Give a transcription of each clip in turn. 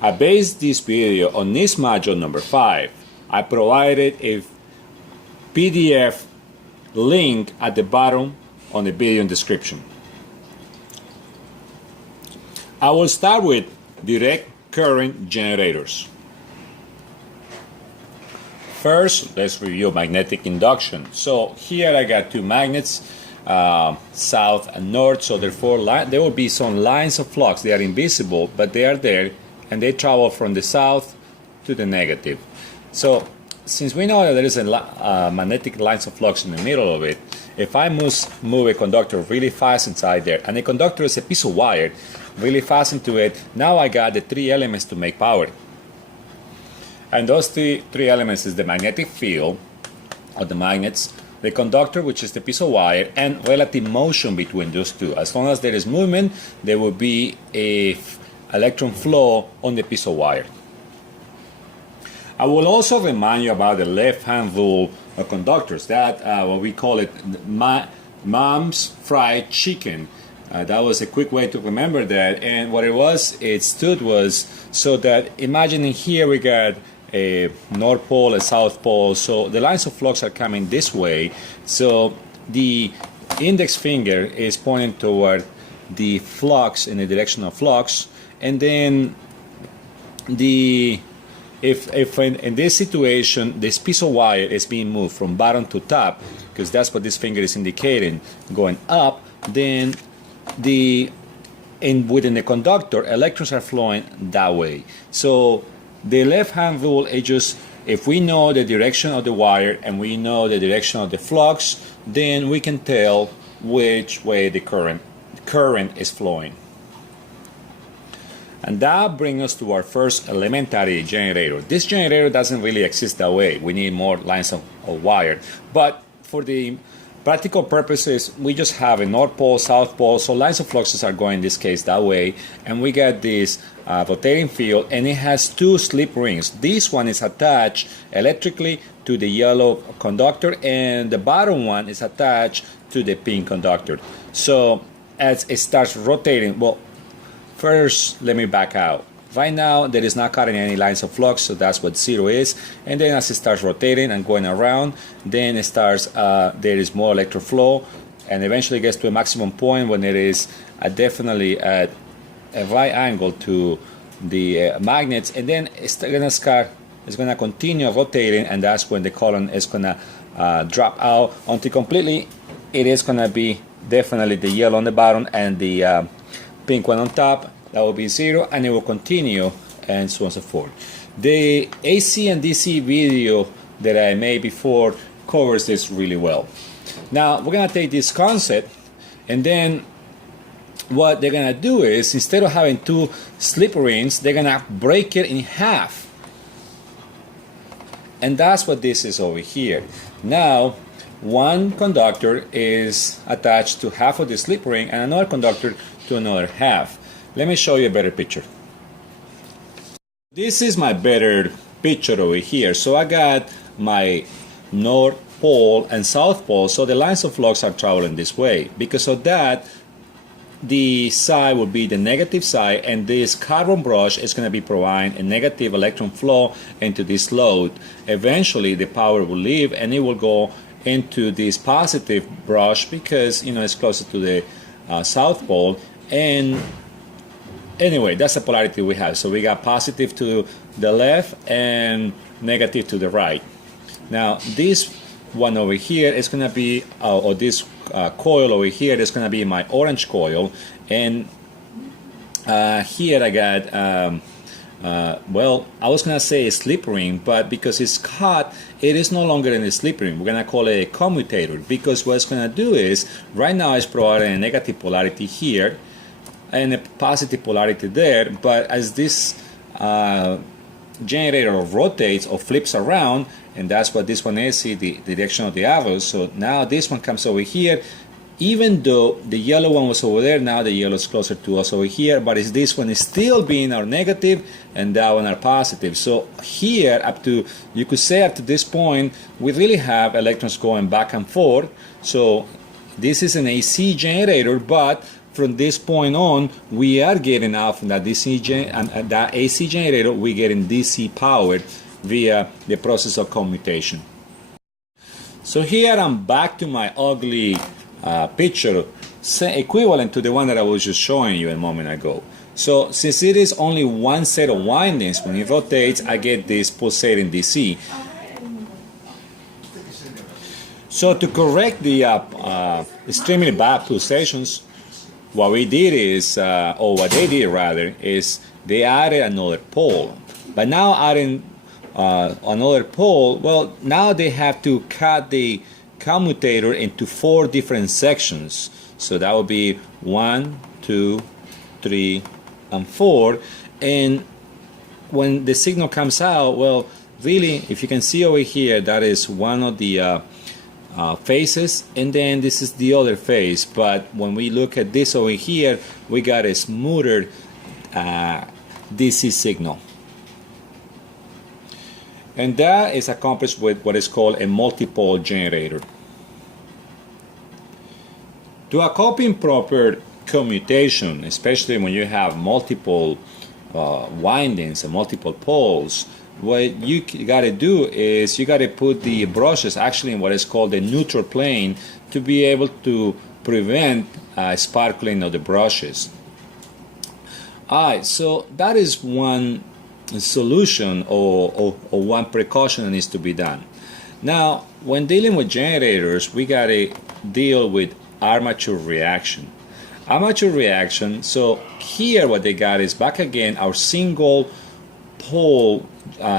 I based this video on NEETs module number 5. I provided a PDF link at the bottom on the video description. I will start with direct current generators. First, let's review magnetic induction. So here I got two magnets, south and north, so therefore there will be some lines of flux. They are invisible, but they are there, and they travel from the south to the negative. So since we know that there is a magnetic lines of flux in the middle of it, if I move a conductor really fast inside there, and the conductor is a piece of wire really fast into it, now I got the three elements to make power. And those three elements is the magnetic field of the magnets, the conductor, which is the piece of wire, and relative motion between those two. As long as there is movement, there will be a electron flow on the piece of wire. I will also remind you about the left-hand rule of conductors. That what we call it mom's fried chicken. That was a quick way to remember that. And what it stood was so that, imagining here we got a north pole, a south pole, so the lines of flux are coming this way, so the index finger is pointing toward the flux, in the direction of flux, and then if in this situation this piece of wire is being moved from bottom to top, because that's what this finger is indicating, going up, then within the conductor, electrons are flowing that way. So the left-hand rule is just, if we know the direction of the wire and we know the direction of the flux, then we can tell which way the current is flowing. And that brings us to our first elementary generator. This generator doesn't really exist that way. We need more lines of wire. But for the practical purposes, we just have a north pole, south pole, so lines of fluxes are going in this case that way, and we get this rotating field, and it has two slip rings. This one is attached electrically to the yellow conductor, and the bottom one is attached to the pink conductor. So as it starts rotating, well, first let me back out. Right now there is not cutting any lines of flux, so that's what zero is. And then as it starts rotating and going around, then it starts there is more electric flow, and eventually gets to a maximum point when it is definitely at a right angle to the magnets, and then it's gonna continue rotating, and that's when the column is gonna drop out until completely it is gonna be definitely the yellow on the bottom and the pink one on top. That will be zero, and it will continue, and so on and so forth. The AC and DC video that I made before covers this really well. Now we're gonna take this concept, and then what they're gonna do is, instead of having two slip rings, they're gonna break it in half, and that's what this is over here. Now one conductor is attached to half of the slip ring, and another conductor to another half. Let me show you a better picture. This is my better picture over here. So I got my north pole and south pole, so the lines of flux are traveling this way. Because of that, the side will be the negative side, and this carbon brush is going to be providing a negative electron flow into this load. Eventually the power will leave, and it will go into this positive brush because, you know, it's closer to the south pole. And anyway, that's the polarity we have. So we got positive to the left and negative to the right. Now this one over here is going to be, or this coil over here is going to be my orange coil, and here I got well, I was going to say a slip ring, but because it's cut, it is no longer in a slip ring. We're going to call it a commutator, because what it's going to do is, right now it's providing a negative polarity here and a positive polarity there, but as this generator rotates or flips around, and that's what this one is, see the direction of the arrows. So now this one comes over here, even though the yellow one was over there, now the yellow is closer to us over here, but this one is still being our negative and that one our positive. So here, up to, you could say up to this point, we really have electrons going back and forth. So this is an AC generator, but from this point on, we are getting out from that that AC generator, we're getting DC powered via the process of commutation. So here I'm back to my ugly picture, equivalent to the one that I was just showing you a moment ago. So since it is only one set of windings, when it rotates, I get this pulsating DC. So to correct the extremely bad pulsations, what we did is, or what they did rather, is they added another pole. But now adding another pole, well, now they have to cut the commutator into 4 different sections. So that would be 1, 2, 3, and 4. And when the signal comes out, well, really, if you can see over here, that is one of the phases, and then this is the other phase. But when we look at this over here, we got a smoother DC signal. And that is accomplished with what is called a multi-pole generator. To accomplish proper commutation, especially when you have multiple windings and multiple poles, what you got to do is you got to put the brushes actually in what is called the neutral plane to be able to prevent sparkling of the brushes. Alright, so that is one solution or one precaution that needs to be done. Now, when dealing with generators, we got to deal with armature reaction. Armature reaction, so here what they got is back again our single pole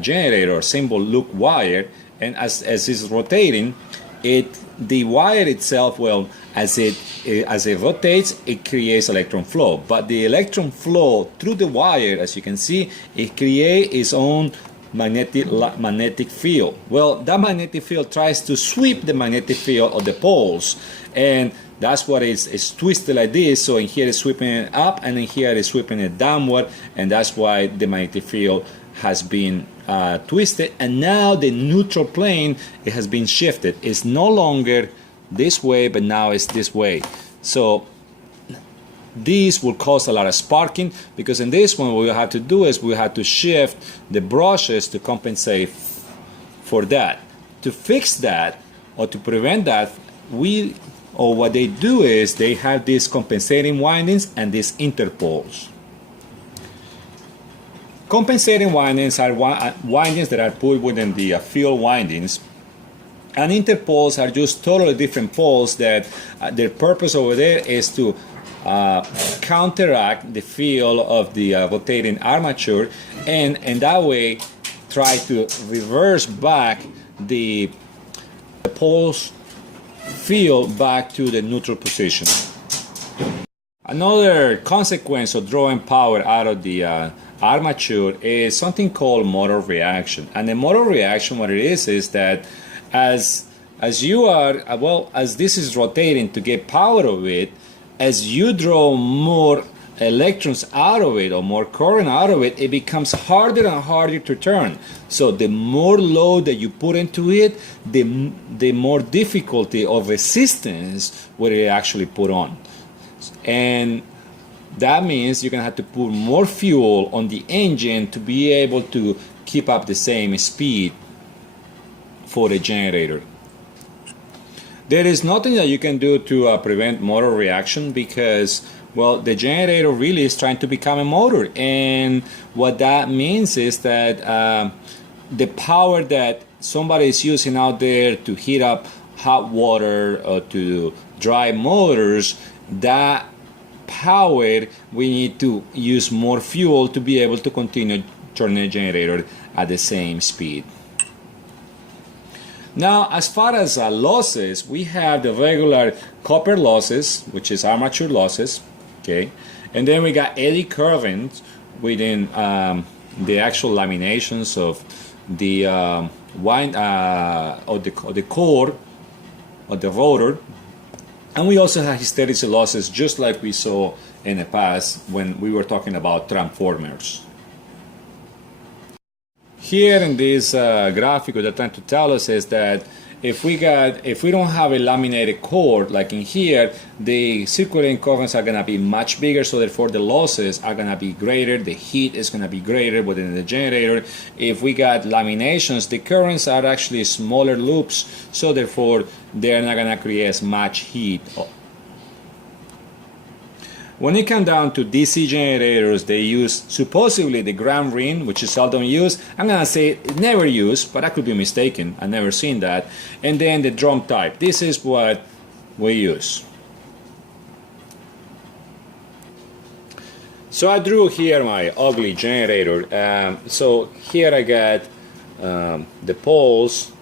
generator, single loop wire, and as it's rotating, the wire itself, well, as it rotates, it creates electron flow. But the electron flow through the wire, as you can see, it creates its own magnetic field. Well, that magnetic field tries to sweep the magnetic field of the poles, and that's what it's twisted like this. So in here it's sweeping it up, and in here it's sweeping it downward, and that's why the magnetic field has been twisted. And now the neutral plane, it has been shifted. It's no longer this way, but now it's this way. So these will cause a lot of sparking, because in this one what we have to do is we have to shift the brushes to compensate for that. To fix that or to prevent that, what they do is they have these compensating windings and these interpoles. Compensating windings are windings that are put within the field windings, and interpoles are just totally different poles that their purpose over there is to counteract the field of the rotating armature, and that way try to reverse back the pole's field back to the neutral position. Another consequence of drawing power out of the armature is something called motor reaction. And the motor reaction, what it is that as you are, as this is rotating to get power of it, as you draw more electrons out of it or more current out of it, it becomes harder and harder to turn. So the more load that you put into it, the more difficulty of resistance will it actually put on. And that means you're going to have to put more fuel on the engine to be able to keep up the same speed for the generator. There is nothing that you can do to prevent motor reaction, because, well, the generator really is trying to become a motor. And what that means is that the power that somebody is using out there to heat up hot water or to drive motors, that power, we need to use more fuel to be able to continue turning the generator at the same speed. Now, as far as losses, we have the regular copper losses, which is armature losses, okay, and then we got eddy currents within the actual laminations of the the core of the rotor, and we also have hysteresis losses, just like we saw in the past when we were talking about transformers. Here in this graphic, what they're trying to tell us is that if we don't have a laminated core like in here, the circulating currents are gonna be much bigger, so therefore the losses are gonna be greater, the heat is gonna be greater within the generator. If we got laminations, the currents are actually smaller loops, so therefore they're not gonna create as much heat. When it comes down to DC generators, they use supposedly the ground ring, which is seldom used. I'm gonna say never used, but I could be mistaken. I've never seen that. And then the drum type. This is what we use. So I drew here my ugly generator. So here I got the poles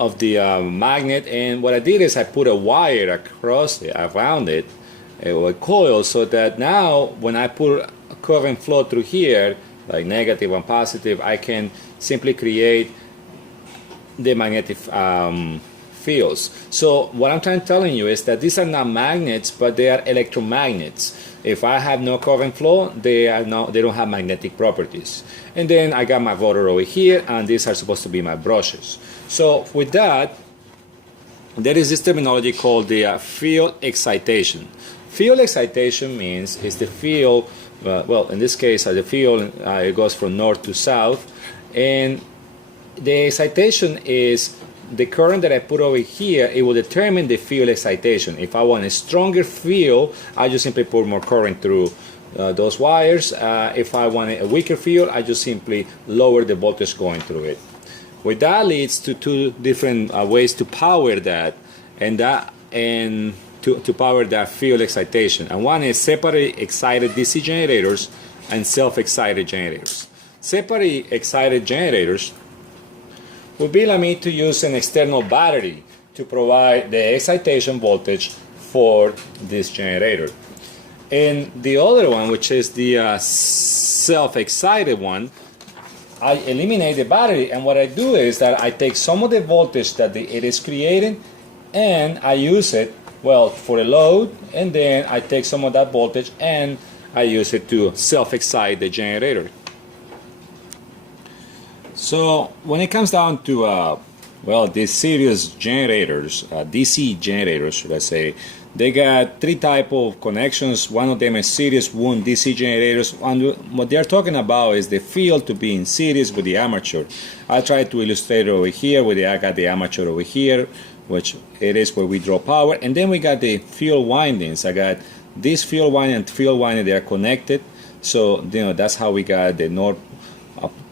of the magnet, and what I did is I put a wire across it, around it, a coil, so that now when I put a current flow through here, like negative and positive, I can simply create the magnetic fields. So what I'm trying to tell you is that these are not magnets, but they are electromagnets. If I have no current flow, they don't have magnetic properties. And then I got my rotor over here, and these are supposed to be my brushes. So with that, there is this terminology called the field excitation. Field excitation means is the field, well, in this case, the field it goes from north to south, and the excitation is the current that I put over here. It will determine the field excitation. If I want a stronger field, I just simply put more current through those wires. If I want a weaker field, I just simply lower the voltage going through it. Well, that leads to two different ways to power that, and to power that field excitation. And one is separately excited DC generators and self-excited generators. Separately excited generators would be like me to use an external battery to provide the excitation voltage for this generator. And the other one, which is the self-excited one, I eliminate the battery, and what I do is that I take some of the voltage that it is creating and I use it, well, for a load, and then I take some of that voltage and I use it to self-excite the generator. So when it comes down to well, these series generators, DC generators should I say, they got three type of connections. One of them is series wound DC generators, and what they're talking about is the field to be in series with the armature. I try to illustrate it over here with I got the armature over here, which it is where we draw power, and then we got the field windings. I got this field winding and field winding, they are connected, so that's how we got the north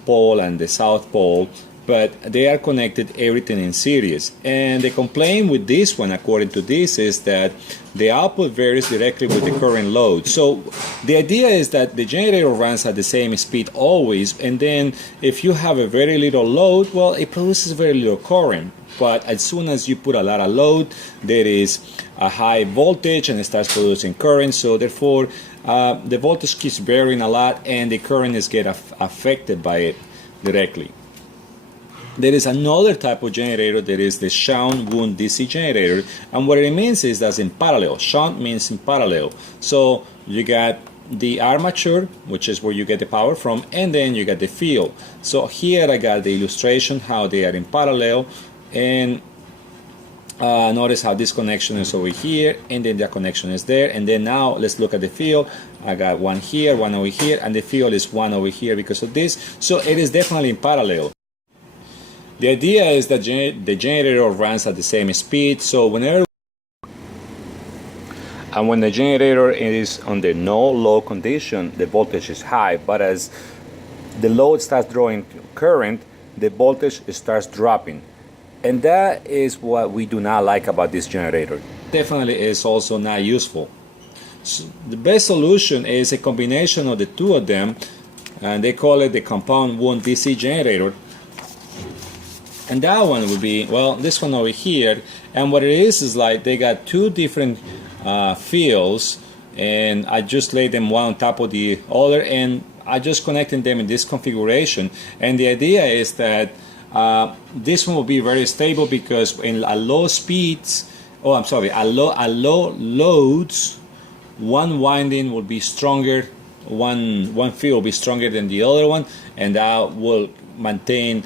pole and the south pole, but they are connected, everything in series. And the complaint with this one, according to this, is that the output varies directly with the current load. So the idea is that the generator runs at the same speed always, and then if you have a very little load, well, it produces very little current. But as soon as you put a lot of load, there is a high voltage and it starts producing current, so therefore the voltage keeps varying a lot and the current is get affected by it directly. There is another type of generator that is the shunt wound DC generator, and what it means is that's in parallel. Shunt means in parallel. So you got the armature, which is where you get the power from, and then you got the field. So here I got the illustration how they are in parallel, and notice how this connection is over here, and then the connection is there, and then now let's look at the field. I got one here, one over here, and the field is one over here because of this, so it is definitely in parallel. The idea is that the generator runs at the same speed, so when the generator is under no load condition, the voltage is high, but as the load starts drawing current, the voltage starts dropping. And that is what we do not like about this generator. Definitely is also not useful. So the best solution is a combination of the two of them, and they call it the compound wound DC generator. And that one would be, well, this one over here, and what it is like they got two different fields, and I just laid them one on top of the other, and I just connected them in this configuration. And the idea is that this one will be very stable because in low speeds, at low loads, one winding will be stronger, one field will be stronger than the other one, and that will maintain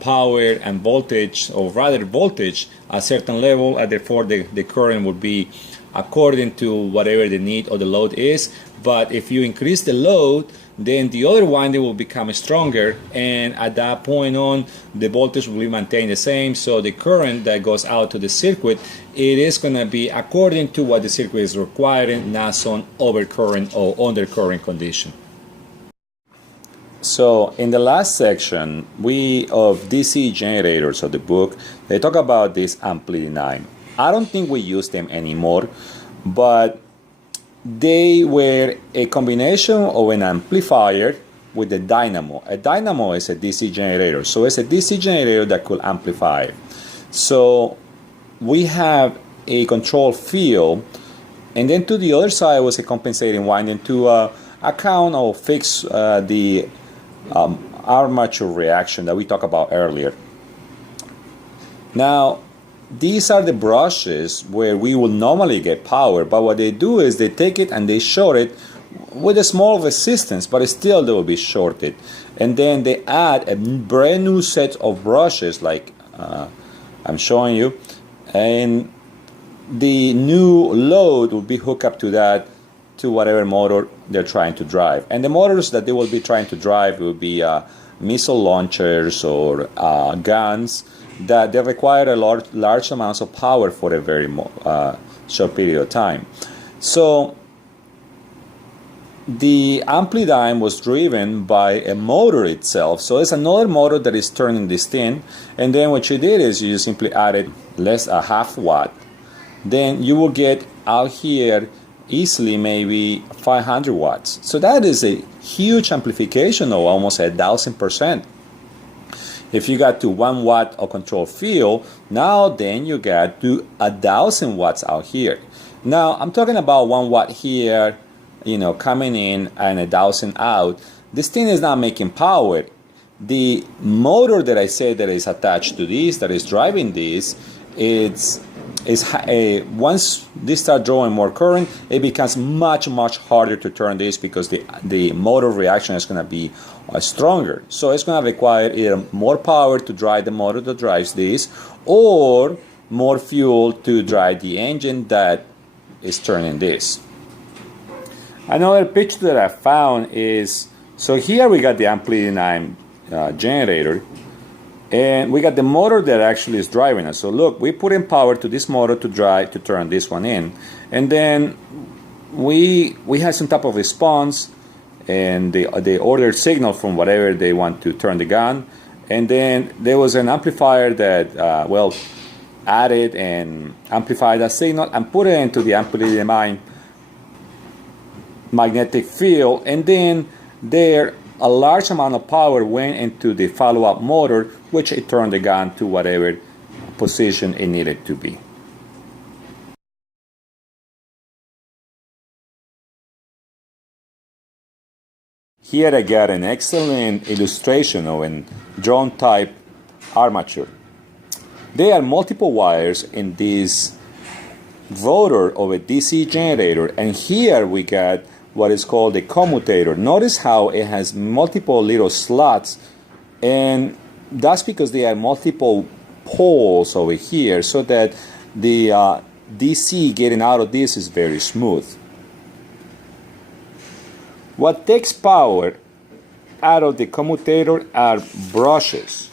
power and voltage, or rather voltage, at a certain level, and therefore the current would be according to whatever the need or the load is. But if you increase the load, then the other winding will become stronger, and at that point on, the voltage will be maintained the same. So the current that goes out to the circuit, it is going to be according to what the circuit is requiring, not some overcurrent or undercurrent condition. So in the last section of DC generators of the book, they talk about this ampli-9. I don't think we use them anymore, but they were a combination of an amplifier with a dynamo. A dynamo is a DC generator, so it's a DC generator that could amplify. So we have a control field, and then to the other side was a compensating winding to account or fix the armature reaction that we talked about earlier. Now, these are the brushes where we will normally get power, but what they do is they take it and they short it with a small resistance, but still they will be shorted. And then they add a brand new set of brushes like I'm showing you, and the new load will be hooked up to that, to whatever motor they're trying to drive. And the motors that they will be trying to drive will be missile launchers or guns that they require a large amounts of power for a very short period of time. So the ampli-dyne was driven by a motor itself. So it's another motor that is turning this thing, and then what you did is you simply added a half watt. Then you will get out here easily maybe 500 watts. So that is a huge amplification of almost 1,000%. If you got to 1 watt of control field, now then you got to 1,000 watts out here. Now I'm talking about 1 watt here, coming in and 1,000 out. This thing is not making power. The motor that I said that is attached to this, that is driving this, once this start drawing more current, it becomes much harder to turn this, because the motor reaction is going to be stronger. So it's going to require either more power to drive the motor that drives this, or more fuel to drive the engine that is turning this. Another picture that I found is, so here we got the ampli-dyne generator, and we got the motor that actually is driving us. So look, we put in power to this motor to turn this one in, and then we had some type of response, and they ordered signal from whatever they want to turn the gun, and then there was an amplifier that added and amplified that signal and put it into the ampli-dyne magnetic field, and then a large amount of power went into the follow-up motor, which it turned the gun to whatever position it needed to be. Here I got an excellent illustration of a drone type armature. There are multiple wires in this rotor of a DC generator, and here we got what is called a commutator. Notice how it has multiple little slots, and that's because there are multiple poles over here, so that the DC getting out of this is very smooth. What takes power out of the commutator are brushes.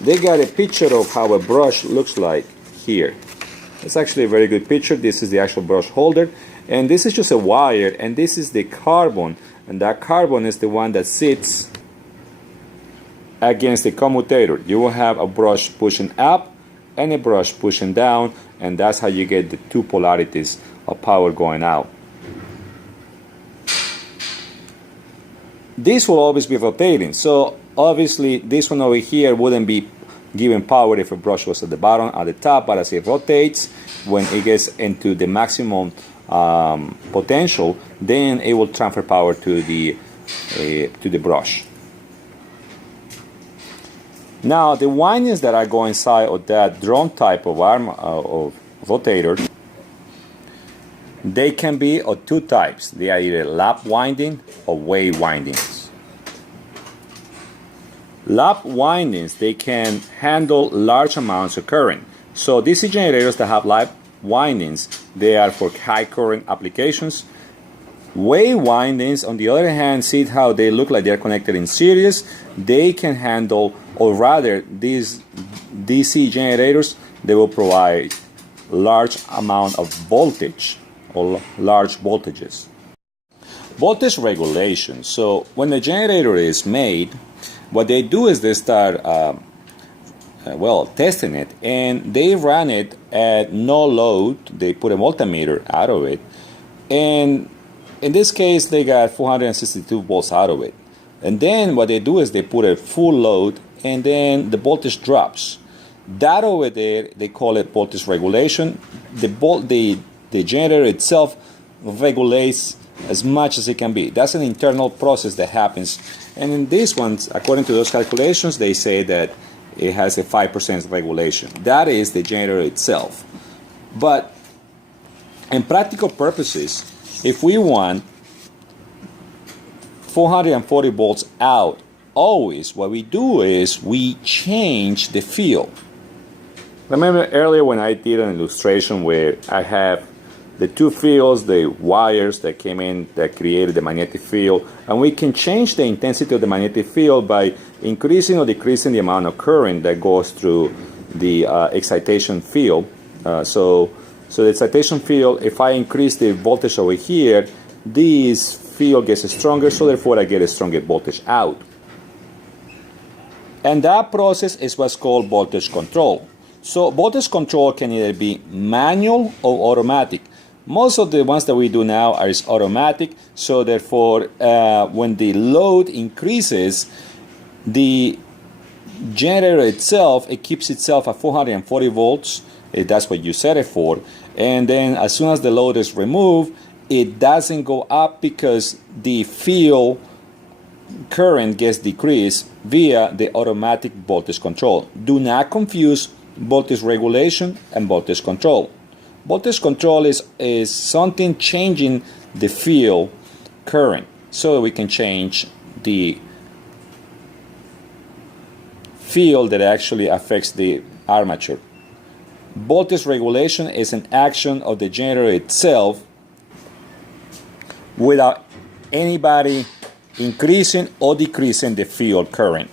They got a picture of how a brush looks like here. It's actually a very good picture. This is the actual brush holder, and this is just a wire, and this is the carbon, and that carbon is the one that sits against the commutator. You will have a brush pushing up and a brush pushing down, and that's how you get the two polarities of power going out. This will always be rotating, so obviously this one over here wouldn't be giving power if a brush was at the bottom, at the top, but as it rotates, when it gets into the maximum potential, then it will transfer power to the brush. Now the windings that are going inside of that drone type of rotator, they can be of two types. They are either lap winding or wave windings. Lap windings, they can handle large amounts of current. So DC generators that have lap windings, they are for high current applications. Wave windings, on the other hand, see how they look like they're connected in series. They can handle, or rather, these DC generators, they will provide large amount of voltage or large voltages. Voltage regulation. So when the generator is made, what they do is they start testing it, and they run it at no load. They put a multimeter out of it, and in this case they got 462 volts out of it. And then what they do is they put a full load, and then the voltage drops. That over there, they call it voltage regulation. The generator itself regulates as much as it can be. That's an internal process that happens. And in these ones, according to those calculations, they say that it has a 5% regulation. That is the generator itself. But in practical purposes, if we want 440 volts out, always what we do is we change the field. Remember earlier when I did an illustration where I have the two fields, the wires that came in that created the magnetic field, and we can change the intensity of the magnetic field by increasing or decreasing the amount of current that goes through the excitation field. So the excitation field, if I increase the voltage over here, this field gets stronger, so therefore I get a stronger voltage out. And that process is what's called voltage control. So voltage control can either be manual or automatic. Most of the ones that we do now are automatic, so therefore when the load increases, the generator itself, it keeps itself at 440 volts. That's what you set it for. And then as soon as the load is removed, it doesn't go up because the field current gets decreased via the automatic voltage control. Do not confuse voltage regulation and voltage control. Voltage control is something changing the field current so we can change the field that actually affects the armature. Voltage regulation is an action of the generator itself without anybody increasing or decreasing the field current.